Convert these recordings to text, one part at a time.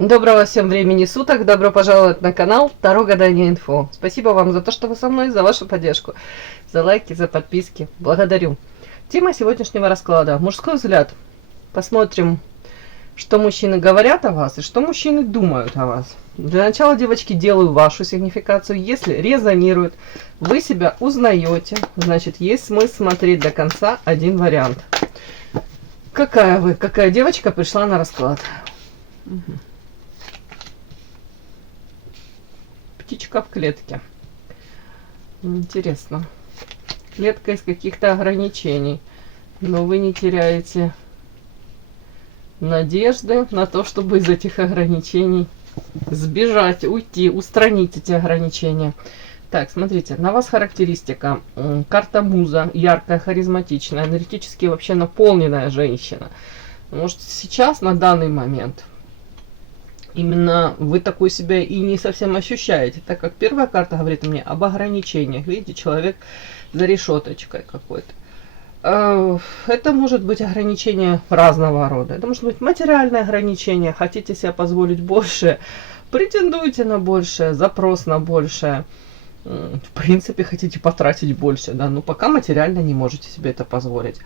Доброго всем времени суток, добро пожаловать на канал Таро Гадание Инфо. Спасибо вам за то, что вы со мной, за вашу поддержку, за лайки, за подписки. Благодарю. Тема сегодняшнего расклада – мужской взгляд. Посмотрим, что мужчины говорят о вас и что мужчины думают о вас. Для начала, девочки, делаю вашу сигнификацию. Если резонирует, вы себя узнаете, значит, есть смысл смотреть до конца один вариант. Какая девочка пришла на расклад? Угу. Птичка в клетке. Интересно. Клетка из каких-то ограничений. Но вы не теряете надежды на то, чтобы из этих ограничений сбежать, уйти, устранить эти ограничения. Так, смотрите, на вас характеристика. Карта Муза, яркая, харизматичная, энергетически вообще наполненная женщина. Может, сейчас, на данный момент, именно вы такой себя и не совсем ощущаете, так как первая карта говорит мне об ограничениях. Видите, человек за решеточкой какой-то. Это может быть ограничение разного рода. Это может быть материальное ограничение. Хотите себе позволить больше, претендуйте на большее, запрос на большее. В принципе, хотите потратить больше, да, но пока материально не можете себе это позволить.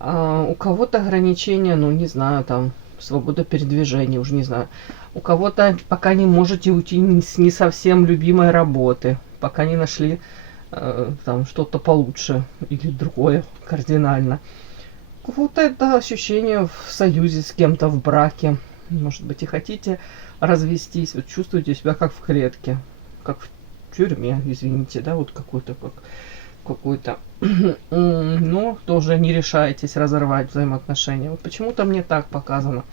У кого-то ограничения, ну, не знаю, там, свобода передвижения, уже не знаю. У кого-то пока не можете уйти с не совсем любимой работы, пока не нашли там что-то получше или другое кардинально. У кого-то это ощущение в союзе с кем-то, в браке. Может быть, и хотите развестись, вот чувствуете себя как в клетке, как в тюрьме, извините, да, вот какой-то, но тоже не решаетесь разорвать взаимоотношения. Вот почему-то мне так показано.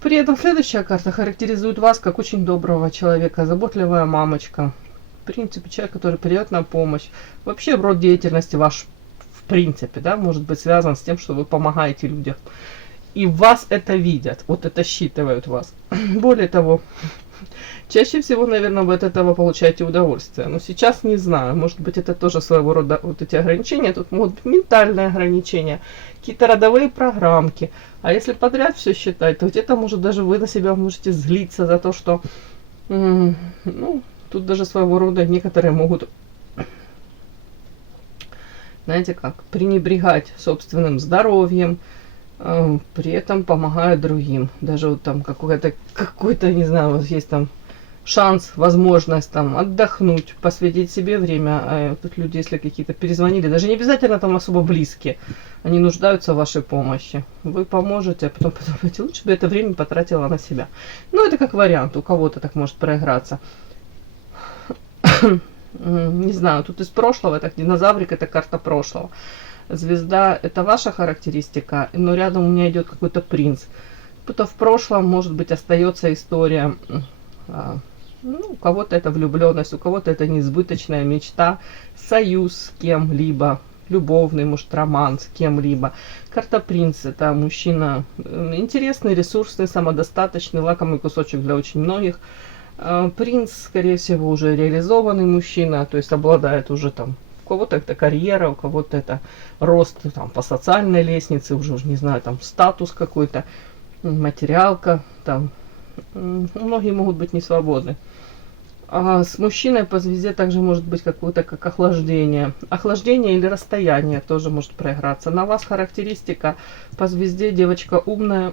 При этом следующая карта характеризует вас как очень доброго человека, заботливая мамочка. В принципе, человек, который придет на помощь. Вообще, род деятельности ваш, в принципе, да, может быть связан с тем, что вы помогаете людям. И вас это видят, вот это считывают вас. Более того, чаще всего, наверное, вы от этого получаете удовольствие. Но сейчас не знаю, может быть, это тоже своего рода вот эти ограничения. Тут могут быть ментальные ограничения, какие-то родовые программки. А если подряд все считать, то где-то, может, даже вы на себя можете злиться за то, что, ну, тут даже своего рода некоторые могут, знаете как, пренебрегать собственным здоровьем, при этом помогая другим. Даже вот там какой-то, не знаю, вот есть там шанс, возможность там отдохнуть, посвятить себе время. А тут люди, если какие-то перезвонили, даже не обязательно там особо близкие, они нуждаются в вашей помощи. Вы поможете, а потом подумаете, лучше бы это время потратила на себя. Ну, это как вариант, у кого-то так может проиграться. Не знаю, тут из прошлого, это динозаврик, это карта прошлого. Звезда — это ваша характеристика, но рядом у меня идет какой-то принц. Будто в прошлом, может быть, остается история. Ну, у кого-то это влюбленность, у кого-то это несбыточная мечта, союз с кем-либо, любовный, может, роман с кем-либо. Карта принц — это мужчина интересный, ресурсный, самодостаточный, лакомый кусочек для очень многих. Принц, скорее всего, уже реализованный мужчина, то есть обладает уже там, у кого-то это карьера, у кого-то это рост там по социальной лестнице, уже не знаю, там статус какой-то, материалка, там, многие могут быть не свободны. А с мужчиной по звезде также может быть какое-то как охлаждение. Охлаждение или расстояние тоже может проиграться. На вас характеристика по звезде: девочка умная,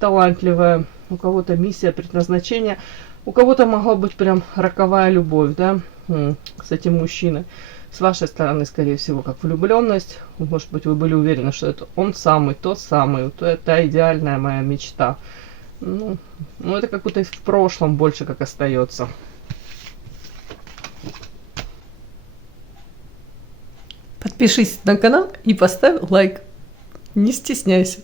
талантливая, у кого-то миссия, предназначение, у кого-то могла быть прям роковая любовь, да, с этим мужчиной. С вашей стороны, скорее всего, как влюбленность. Может быть, вы были уверены, что это он самый, тот самый, вот это идеальная моя мечта. Ну, это как будто в прошлом больше как остается. Подпишись на канал и поставь лайк. Не стесняйся.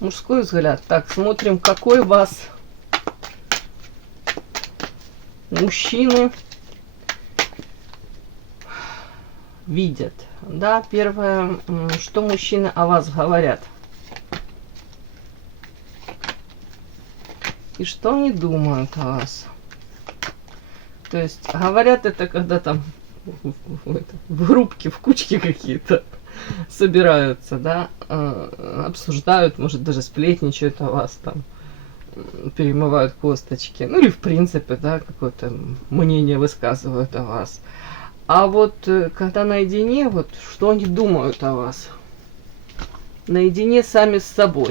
Мужской взгляд. Так, смотрим, какой вас мужчины видят. Да, первое, что мужчины о вас говорят. И что они думают о вас. То есть говорят это, когда там в группке, в кучке какие-то. собираются, да, обсуждают, может, даже сплетничают о вас там, перемывают косточки, ну или в принципе, да, какое-то мнение высказывают о вас. А вот когда наедине, вот что они думают о вас? Наедине сами с собой.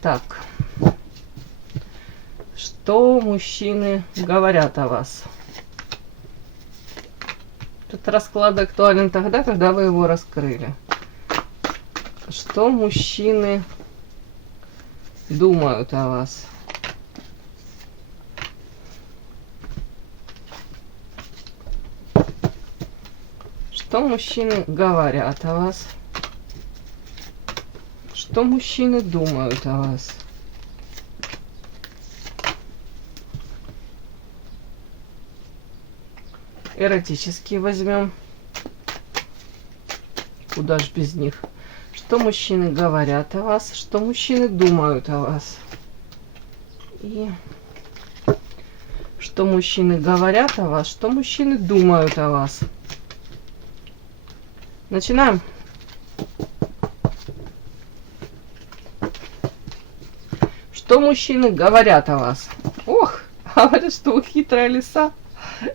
Так. Что мужчины говорят о вас? Этот расклад актуален тогда, когда вы его раскрыли. Что мужчины думают о вас? Что мужчины говорят о вас? Что мужчины думают о вас? Эротические возьмем. Куда ж без них? Что мужчины говорят о вас? Что мужчины думают о вас? И что мужчины говорят о вас? Что мужчины думают о вас? Начинаем. Что мужчины говорят о вас? Ох, говорят, что вы хитрая лиса.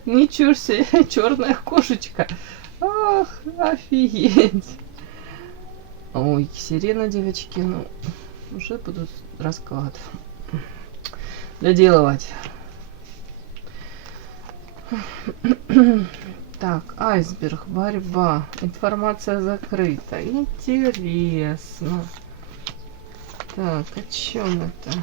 Ничего себе, черная кошечка. Ах, офигеть. Ой, сирена, девочки, ну, уже будут расклад доделывать. Так, айсберг, борьба, информация закрыта. Интересно. Так, о чем это?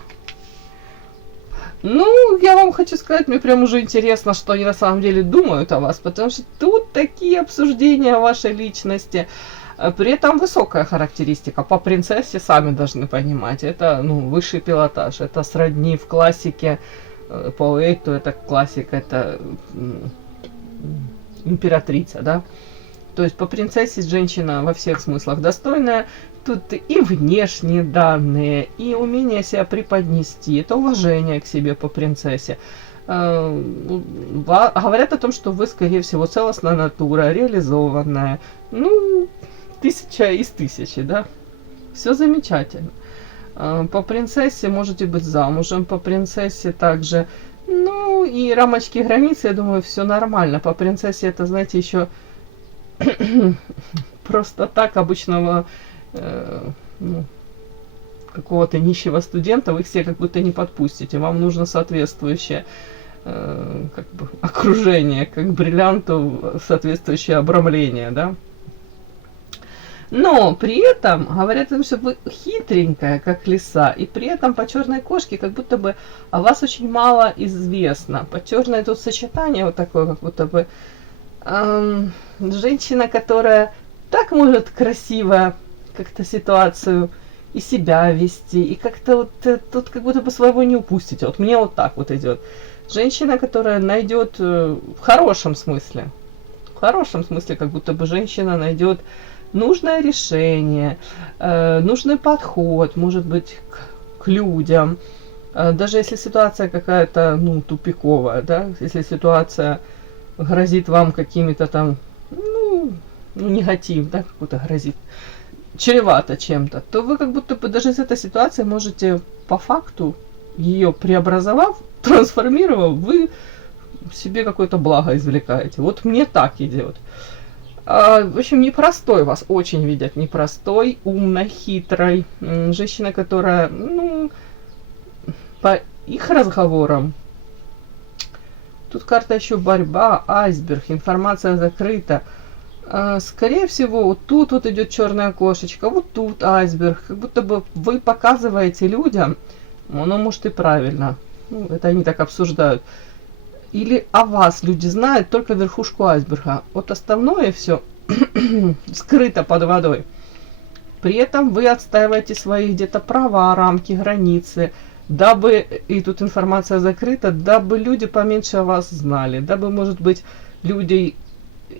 Ну, я вам хочу сказать, мне прям уже интересно, что они на самом деле думают о вас, потому что тут такие обсуждения о вашей личности. При этом высокая характеристика. По принцессе сами должны понимать. Это, ну, высший пилотаж. Это сродни в классике. По Эйту это классика, это императрица, да. То есть по принцессе женщина во всех смыслах достойная. Тут и внешние данные, и умение себя преподнести, это уважение к себе по принцессе. Говорят о том, что вы, скорее всего, целостная натура, реализованная. Ну, 1000 из 1000, да. Все замечательно. По принцессе можете быть замужем, по принцессе также. Ну, и рамочки, границы, я думаю, все нормально. По принцессе это, знаете, еще просто так обычного ну, какого-то нищего студента вы их все как будто не подпустите. Вам нужно соответствующее как бы окружение, как бриллианту соответствующее обрамление, да. Но при этом говорят им, что вы хитренькая, как лиса, и при этом по черной кошке как будто бы о вас очень мало известно. По черной тут сочетание вот такое, как будто бы женщина, которая так может красиво как-то ситуацию и себя вести, и как-то вот тут как будто бы своего не упустите. Вот мне вот так вот идет. Женщина, которая найдет в хорошем смысле, как будто бы женщина найдет нужное решение, нужный подход, может быть, к людям. Даже если ситуация какая-то, ну, тупиковая, да, если ситуация грозит вам какими-то там, ну негатив, да, какой-то грозит, чревато чем-то, то вы как будто бы даже из этой ситуации можете по факту, ее преобразовав, трансформировав, вы себе какое-то благо извлекаете. Вот мне так идет. В общем, непростой вас очень видят, непростой, умной, хитрой. Женщина, которая, ну, по их разговорам, тут карта еще борьба, айсберг, информация закрыта. Скорее всего, вот тут вот идет черная кошечка, вот тут айсберг. Как будто бы вы показываете людям, оно может и правильно, ну, это они так обсуждают. Или о вас люди знают только верхушку айсберга. Вот остальное все скрыто под водой. При этом вы отстаиваете свои где-то права, рамки, границы, дабы, и тут информация закрыта, дабы люди поменьше о вас знали, дабы, может быть, люди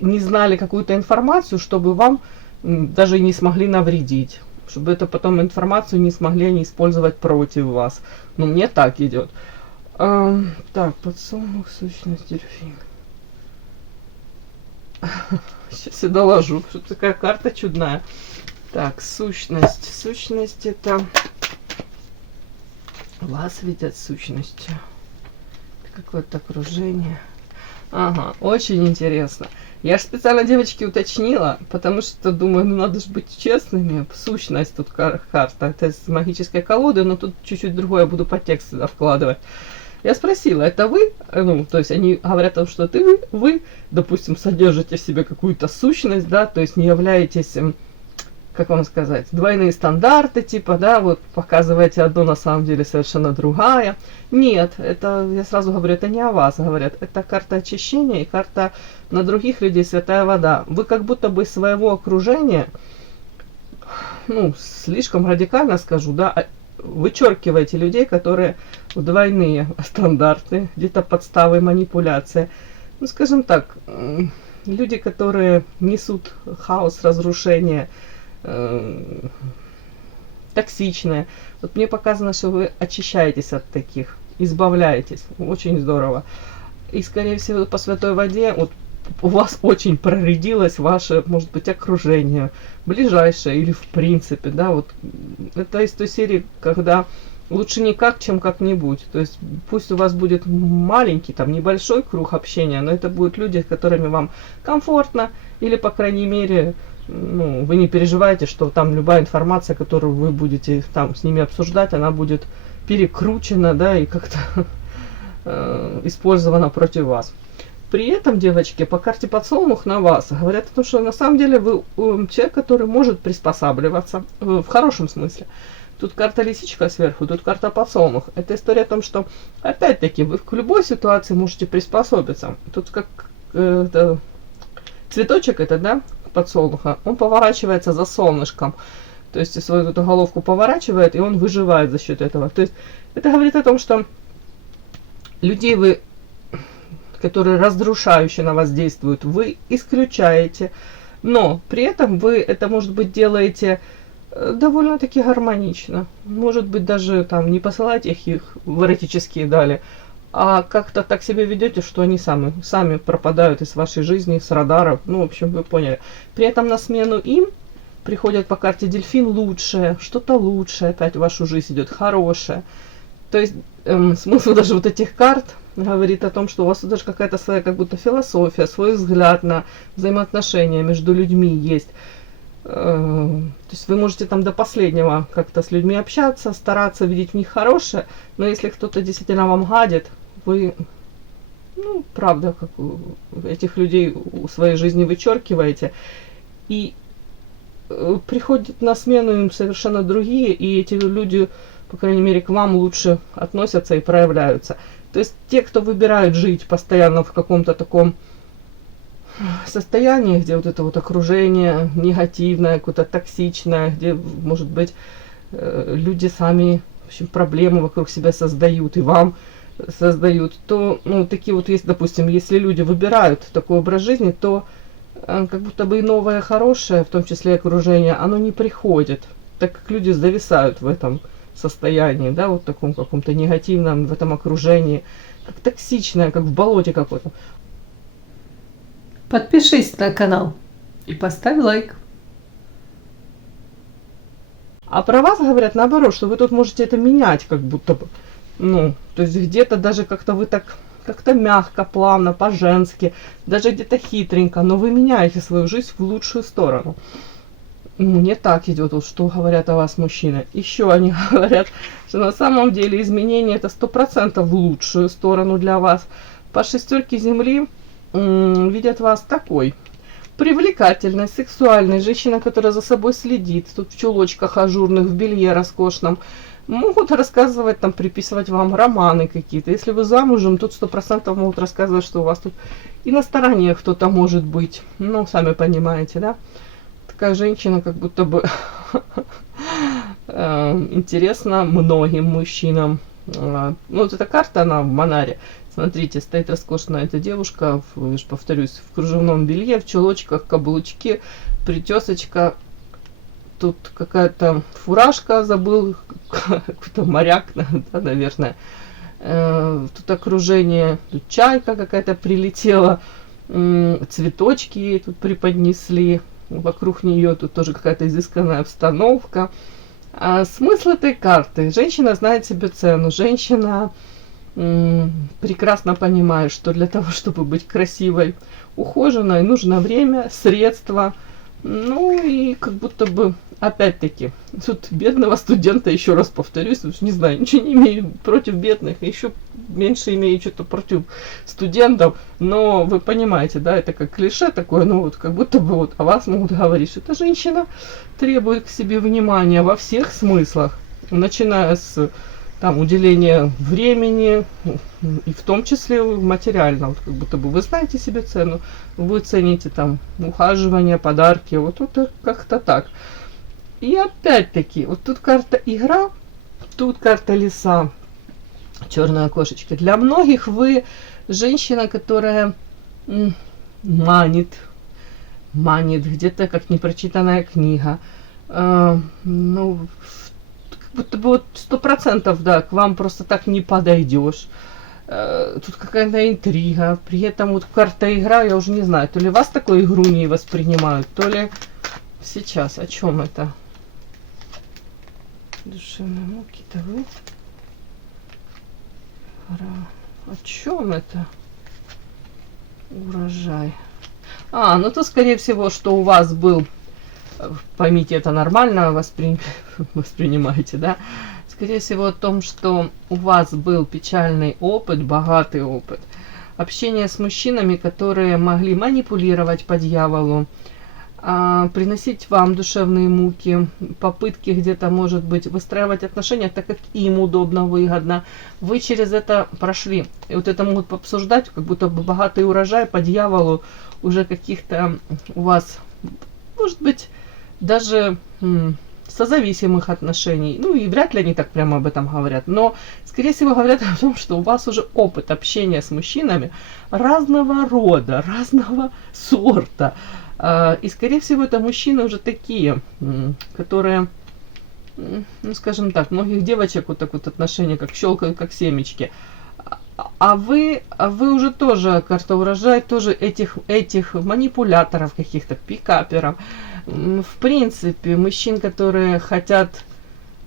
не знали какую-то информацию, чтобы вам даже не смогли навредить, чтобы это потом информацию не смогли они использовать против вас. Ну, мне так идет. Так, подсолнух, сущность, дельфин. Сейчас я доложу, что такая карта чудная. Так, сущность. Сущность это... Вас видят сущностью. Какое-то окружение. Ага, очень интересно. Я же специально, девочки, уточнила, потому что думаю, ну надо же быть честными. Сущность тут карта. Это из магической колоды, но тут чуть-чуть другое я буду подтекст сюда вкладывать. Я спросила, это вы? Ну, то есть они говорят о том, что вы, допустим, содержите в себе какую-то сущность, да, то есть не являетесь, как вам сказать, двойные стандарты, типа, да, вот показываете одно, на самом деле совершенно другая. Нет, это, я сразу говорю, это не о вас, говорят, это карта очищения и карта на других людей святая вода. Вы как будто бы своего окружения, ну, слишком радикально скажу, да, вычеркиваете людей, которые двойные стандарты, где-то подставы, манипуляция. Ну, скажем так, люди, которые несут хаос, разрушение, токсичное. Вот мне показано, что вы очищаетесь от таких, избавляетесь. Очень здорово. И, скорее всего, по святой воде вот у вас очень проредилось ваше, может быть, окружение, ближайшее или в принципе, да, вот это из той серии, когда лучше никак, чем как-нибудь. То есть пусть у вас будет маленький, там, небольшой круг общения, но это будут люди, с которыми вам комфортно, или, по крайней мере, ну, вы не переживаете, что там любая информация, которую вы будете там с ними обсуждать, она будет перекручена, да, и как-то использована против вас. При этом, девочки, по карте подсолнух на вас говорят о том, что на самом деле вы человек, который может приспосабливаться, в хорошем смысле. Тут карта лисичка сверху, тут карта подсолнух. Это история о том, что, опять-таки, вы к любой ситуации можете приспособиться. Тут как цветочек это, да, подсолнуха, он поворачивается за солнышком. То есть свою эту головку поворачивает, и он выживает за счет этого. То есть это говорит о том, что людей вы, которые разрушающе на вас действуют, вы исключаете. Но при этом вы это, может быть, делаете довольно-таки гармонично. Может быть, даже там не посылать их в эротические дали, а как-то так себя ведете, что они сами пропадают из вашей жизни, с радаров. Ну, в общем, вы поняли. При этом на смену им приходят по карте дельфин лучшее, что-то лучшее опять в вашу жизнь идет, хорошее. То есть смысл даже вот этих карт говорит о том, что у вас даже какая-то своя как будто философия, свой взгляд на взаимоотношения между людьми есть. То есть вы можете там до последнего как-то с людьми общаться, стараться видеть в них хорошее, но если кто-то действительно вам гадит, вы, ну, правда, как этих людей у своей жизни вычеркиваете, и приходят на смену им совершенно другие, и эти люди, по крайней мере, к вам лучше относятся и проявляются. То есть те, кто выбирают жить постоянно в каком-то таком состоянии, где вот это вот окружение негативное, какое-то токсичное, где, может быть, люди сами, в общем, проблемы вокруг себя создают и вам создают, то, ну, такие вот есть, допустим, если люди выбирают такой образ жизни, то как будто бы и новое хорошее, в том числе и окружение, оно не приходит, так как люди зависают в этом состоянии, да, вот таком каком-то негативном, в этом окружении, как токсичное, как в болоте каком-то. Подпишись на канал и поставь лайк. А про вас говорят наоборот, что вы тут можете это менять, как будто бы. Ну, то есть где-то даже как-то вы так, как-то мягко, плавно, по-женски, даже где-то хитренько, но вы меняете свою жизнь в лучшую сторону. Мне так идет, вот что говорят о вас мужчины. Еще они говорят, что на самом деле изменения это 100% в лучшую сторону для вас. По шестерке земли видят вас такой привлекательной, сексуальной, женщина, которая за собой следит, тут в чулочках ажурных, в белье роскошном. Могут рассказывать, там, приписывать вам романы какие-то. Если вы замужем, тут 100% могут рассказывать, что у вас тут и на стороне кто-то может быть. Ну, сами понимаете, да? Такая женщина, как будто бы интересна многим мужчинам. Ну, вот эта карта, она в Монаре. Смотрите, стоит роскошная эта девушка, я же повторюсь, в кружевном белье, в чулочках, каблучки, причесочка. Тут какая-то фуражка, забыл, какой-то моряк, да, наверное. Тут окружение, тут чайка какая-то прилетела. цветочки ей тут преподнесли, вокруг нее тут тоже какая-то изысканная обстановка. А смысл этой карты: женщина знает себе цену, женщина прекрасно понимает, что для того, чтобы быть красивой, ухоженной, нужно время, средства. Ну и как будто бы, опять-таки, тут бедного студента, еще раз повторюсь, не знаю, ничего не имею против бедных, еще меньше имею что-то против студентов, но вы понимаете, да, это как клише такое, ну вот как будто бы вот о вас могут говорить, что эта женщина требует к себе внимания во всех смыслах, начиная с там уделения времени, и в том числе материально, вот как будто бы вы знаете себе цену, вы цените там ухаживание, подарки, вот это как-то так. И опять-таки, вот тут карта игра, тут карта лиса, черная кошечка. Для многих вы женщина, которая манит где-то как непрочитанная книга. Ну, как будто бы вот 100%, да, к вам просто так не подойдешь. Тут какая-то интрига. При этом вот карта игра, я уже не знаю, то ли вас такой игру не воспринимают, то ли сейчас. О чем это? Душевные муки-то вы. О чем это? Урожай. Ну то скорее всего, что у вас был, поймите, это нормально воспринимаете, да? Скорее всего о том, что у вас был печальный опыт, богатый опыт. Общение с мужчинами, которые могли манипулировать по дьяволу, приносить вам душевные муки, попытки где-то, может быть, выстраивать отношения так, как им удобно, выгодно. Вы через это прошли. И вот это могут обсуждать, как будто бы богатый урожай по дьяволу уже каких-то у вас, может быть, даже созависимых отношений. Ну и вряд ли они так прямо об этом говорят. Но, скорее всего, говорят о том, что у вас уже опыт общения с мужчинами разного рода, разного сорта. И, скорее всего, это мужчины уже такие, которые, ну, скажем так, многих девочек вот так вот отношения, как щелкают, как семечки. А вы уже тоже, карта урожай, тоже этих манипуляторов каких-то, пикаперов. В принципе, мужчин, которые хотят,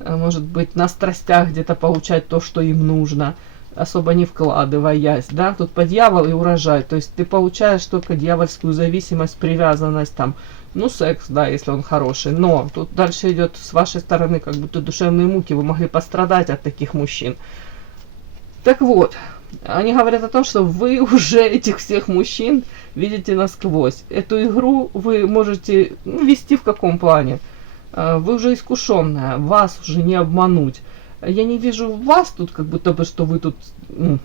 может быть, на страстях где-то получать то, что им нужно, особо не вкладываясь, да, тут по дьявол и урожай, то есть ты получаешь только дьявольскую зависимость, привязанность, там, ну, секс, да, если он хороший, но тут дальше идет с вашей стороны как будто душевные муки, вы могли пострадать от таких мужчин. Так вот, они говорят о том, что вы уже этих всех мужчин видите насквозь. Эту игру вы можете вести в каком плане? Вы уже искушенная, вас уже не обмануть. Я не вижу вас тут, как будто бы, что вы тут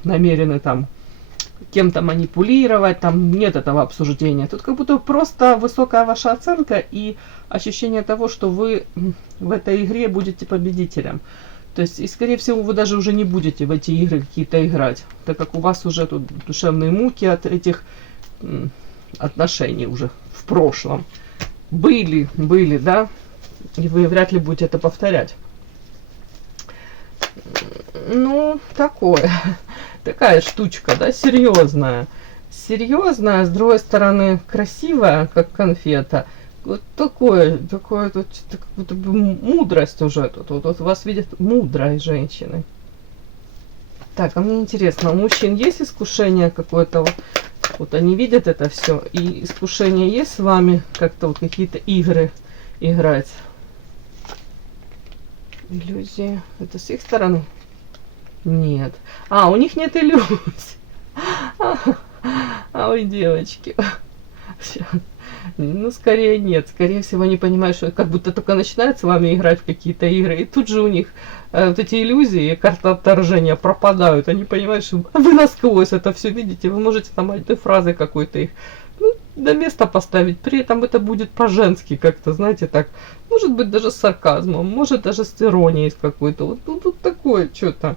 намерены там кем-то манипулировать, там нет этого обсуждения. Тут как будто просто высокая ваша оценка и ощущение того, что вы в этой игре будете победителем. То есть, и скорее всего, вы даже уже не будете в эти игры какие-то играть, так как у вас уже тут душевные муки от этих отношений уже в прошлом. Были, да, и вы вряд ли будете это повторять. Ну, такая штучка, да, серьезная. Серьезная, с другой стороны, красивая, как конфета. Вот такое тут как будто бы мудрость уже тут. Вот вас видят мудрой женщиной. Так, а мне интересно, у мужчин есть искушение какое-то? Вот они видят это все, и искушение есть с вами как-то вот какие-то игры играть? Иллюзии. Это с их стороны? Нет. У них нет иллюзий. Ой, девочки. Ну, скорее нет. Скорее всего, они понимают, что как будто только начинают с вами играть в какие-то игры, и тут же у них вот эти иллюзии, карта отторжения пропадают. Они понимают, что вы насквозь это все видите, вы можете там одной фразой какой-то их до места поставить. При этом это будет по-женски как-то, знаете, так. Может быть, даже с сарказмом, может, даже с иронией какой-то. Вот тут такое что-то.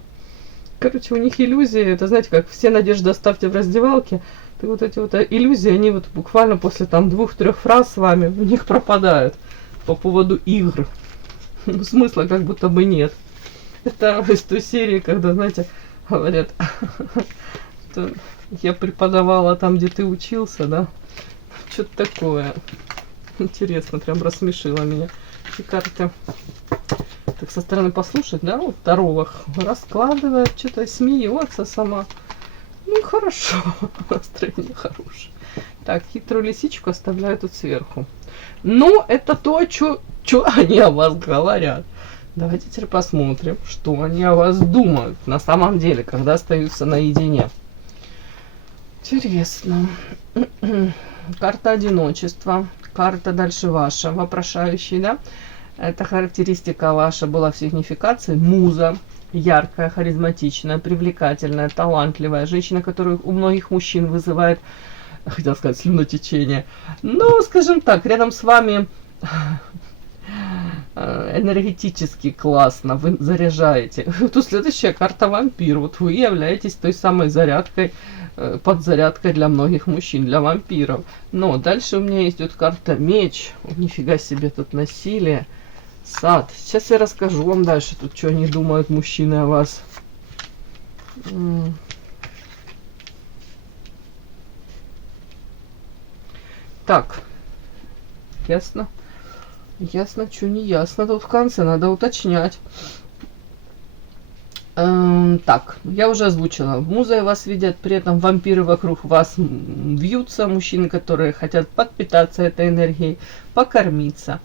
Короче, у них иллюзии, это, знаете, как все надежды оставьте в раздевалке. Так вот эти вот иллюзии, они вот буквально после там 2-3 фраз с вами у них пропадают по поводу игр. Смысла как будто бы нет. Это из той серии, когда, знаете, говорят, я преподавала там, где ты учился, да? Что-то такое. Интересно, прям рассмешило меня. Эти карты. Так со стороны послушать, да? Вот Таровых раскладывает, что-то смеется сама. Ну, хорошо. Настроение хорошее. Так, хитрую лисичку оставляю тут сверху. Ну, это то, что они о вас говорят. Давайте теперь посмотрим, что они о вас думают на самом деле, когда остаются наедине. Интересно. Карта одиночества. Карта дальше ваша, вопрошающий, да? Это характеристика ваша была в сигнификации. Муза. Яркая, харизматичная, привлекательная, талантливая. Женщина, которая у многих мужчин вызывает, хотел сказать, слюнотечение. Ну, скажем так, рядом с вами энергетически классно, вы заряжаете. Тут следующая карта вампир. Вот вы являетесь той самой зарядкой, подзарядкой для многих мужчин, для вампиров. Но дальше у меня идет карта меч. О, нифига себе, тут насилие. Сад. Сейчас я расскажу вам дальше, тут что они думают, мужчины, о вас. Так. Ясно? Ясно, что не ясно. Тут в конце надо уточнять. Так, я уже озвучила. Музой вас видят, при этом вампиры вокруг вас вьются, мужчины, которые хотят подпитаться этой энергией, покормиться.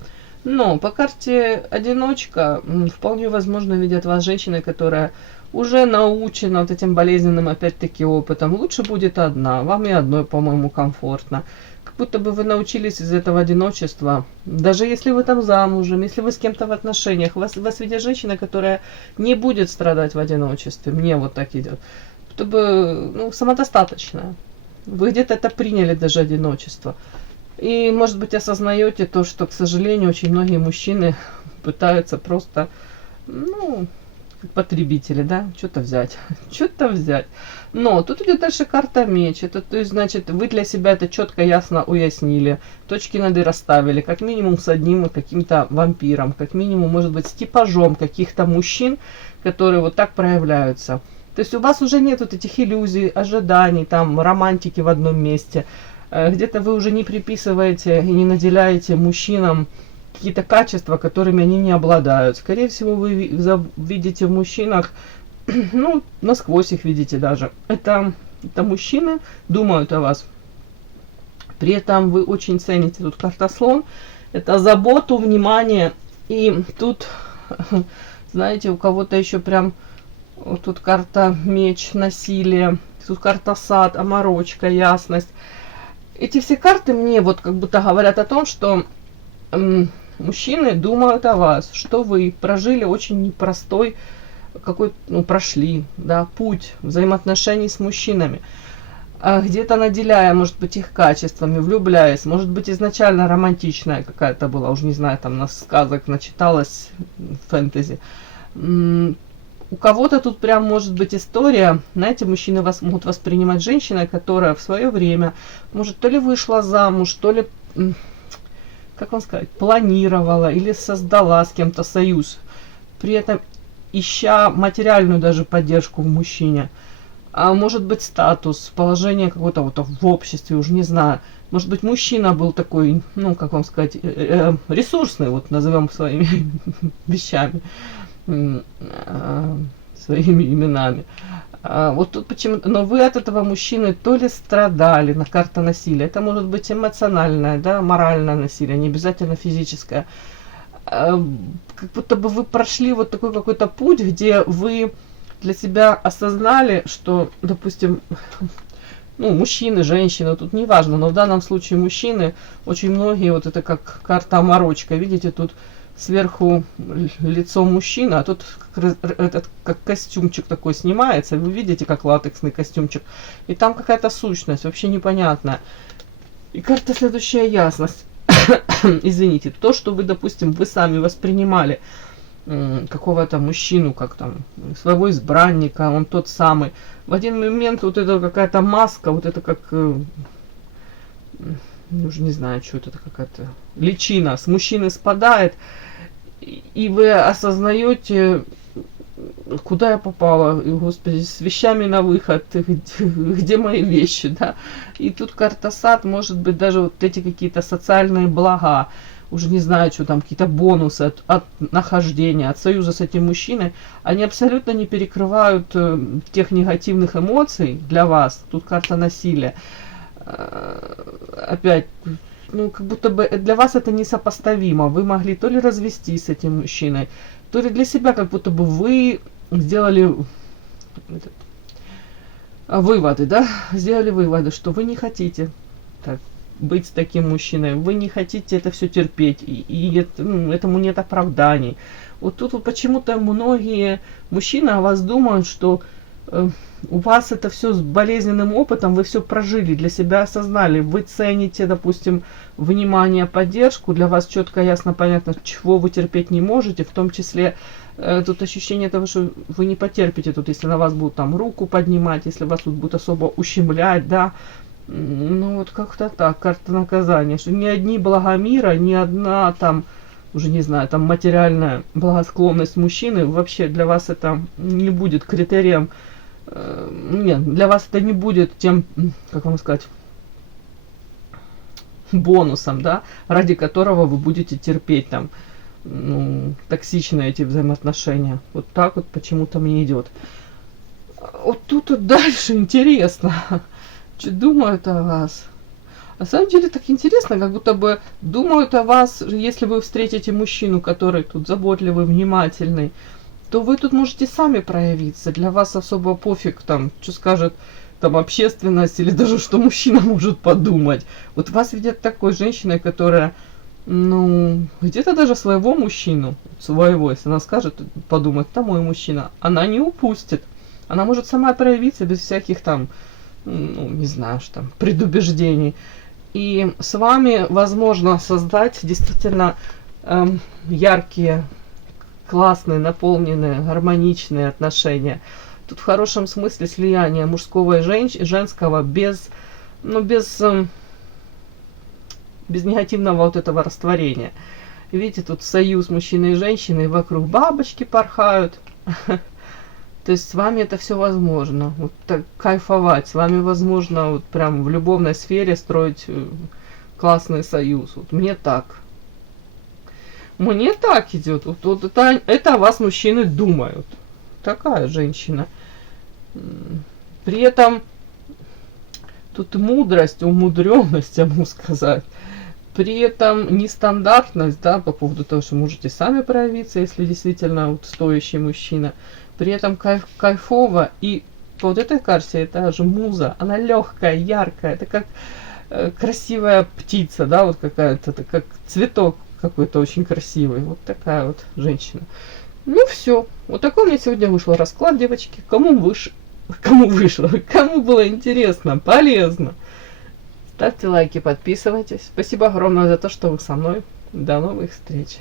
Но по карте одиночка вполне возможно видят вас женщины, которая уже научена вот этим болезненным, опять-таки, опытом. Лучше будет одна. Вам и одной, по-моему, комфортно. Как будто бы вы научились из этого одиночества. Даже если вы там замужем, если вы с кем-то в отношениях, вас видят женщина, которая не будет страдать в одиночестве. Мне вот так идет. Чтобы, ну, самодостаточная. Вы где-то это приняли, даже одиночество. И, может быть, осознаете то, что, к сожалению, очень многие мужчины пытаются просто, ну, как потребители, да, что-то взять, что-то взять. Но тут идет дальше карта меч. Это, то есть, значит, вы для себя это четко, ясно уяснили, точки над «и» расставили, как минимум с одним каким-то вампиром, как минимум, может быть, с типажом каких-то мужчин, которые вот так проявляются. То есть у вас уже нет вот этих иллюзий, ожиданий, там, романтики в одном месте. Где-то вы уже не приписываете и не наделяете мужчинам какие-то качества, которыми они не обладают. Скорее всего, вы видите в мужчинах, ну, насквозь их видите даже. Это мужчины думают о вас. При этом вы очень цените, тут карта слон, это заботу, внимание. И тут, знаете, у кого-то еще прям, вот тут карта меч, насилие, тут карта сад, оморочка, ясность. Эти все карты мне вот как будто говорят о том, что мужчины думают о вас, что вы прожили очень непростой какой, ну, прошли, да, путь взаимоотношений с мужчинами, где-то наделяя, может быть, их качествами, влюбляясь, может быть, изначально романтичная какая-то была, уже не знаю, там нас сказок начиталась, фэнтези. У кого-то тут прям может быть история, знаете, мужчины вас могут воспринимать женщиной, которая в свое время, может, то ли вышла замуж, то ли, как вам сказать, планировала или создала с кем-то союз, при этом ища материальную даже поддержку в мужчине. А может быть статус, положение какое-то вот в обществе, уже не знаю. Может быть мужчина был такой, ну, как вам сказать, ресурсный, вот назовем своими вещами. Своими именами. Вот тут почему-то, но вы от этого мужчины то ли страдали, на карта насилия, это может быть эмоциональное, да, моральное насилие, не обязательно физическое. Как будто бы вы прошли вот такой какой-то путь, где вы для себя осознали, что, допустим, ну, мужчины, женщины, тут не важно, но в данном случае мужчины, очень многие, вот это как карта оморочка, видите, тут сверху лицо мужчины, а тут этот как костюмчик такой снимается, вы видите, как латексный костюмчик, и там какая-то сущность, вообще непонятная. И карта следующая ясность. Извините, то, что вы, допустим, вы сами воспринимали какого-то мужчину, как там, своего избранника, он тот самый. В один момент вот это какая-то маска, вот это как, уже не знаю, что это какая-то личина с мужчины спадает, и вы осознаете, куда я попала, и, господи, с вещами на выход, где мои вещи, да. И тут карта сад, может быть, даже вот эти какие-то социальные блага, уже не знаю, что там, какие-то бонусы от нахождения, от союза с этим мужчиной, они абсолютно не перекрывают тех негативных эмоций для вас. Тут карта насилия. Опять, ну, как будто бы для вас это несопоставимо. Вы могли то ли развестись с этим мужчиной, то ли для себя, как будто бы вы сделали выводы, да? Сделали выводы, что вы не хотите так быть с таким мужчиной, вы не хотите это все терпеть, и это, ну, этому нет оправданий. Вот тут вот почему-то многие мужчины о вас думают, что у вас это все с болезненным опытом, вы все прожили, для себя осознали, вы цените, допустим, внимание, поддержку, для вас четко, ясно, понятно, чего вы терпеть не можете, в том числе тут ощущение того, что вы не потерпите, тут если на вас будут там руку поднимать, если вас тут будут особо ущемлять, да, ну вот как-то так, карта наказания, что ни одни блага мира, ни одна там, уже не знаю, там материальная благосклонность мужчины, вообще для вас это не будет критерием, нет, для вас это не будет тем, как вам сказать, бонусом, да, ради которого вы будете терпеть там, ну, токсичные эти взаимоотношения. Вот так вот почему-то мне идет. Вот тут вот дальше интересно, что думают о вас. На самом деле так интересно, как будто бы думают о вас, если вы встретите мужчину, который тут заботливый, внимательный, то вы тут можете сами проявиться. Для вас особо пофиг, там, что скажет там общественность, или даже что мужчина может подумать. Вот вас видят такой женщиной, которая, ну, где-то даже своего мужчину, своего, если она скажет, подумать, там мой мужчина, она не упустит. Она может сама проявиться без всяких там, ну, не знаю, что там, предубеждений. И с вами возможно создать действительно яркие, классные, наполненные, гармоничные отношения. Тут в хорошем смысле слияние мужского и женского без, ну, без негативного вот этого растворения. Видите, тут союз мужчины и женщины, и вокруг бабочки порхают. То есть с вами это все возможно. Вот так кайфовать. С вами возможно вот прям в любовной сфере строить классный союз. Вот мне так. Мне так идет. Вот это о вас мужчины думают. Такая женщина. При этом тут мудрость, умудренность, я могу сказать. При этом нестандартность, да, по поводу того, что можете сами проявиться, если действительно вот стоящий мужчина. При этом кайфово. И по вот этой карте это же муза. Она легкая, яркая. Это как красивая птица, да, вот какая-то. Это как цветок какой-то очень красивый. Вот такая вот женщина. Ну все. Вот такой у меня сегодня вышел расклад, девочки. Кому вышло, кому было интересно, полезно. Ставьте лайки, подписывайтесь. Спасибо огромное за то, что вы со мной. До новых встреч.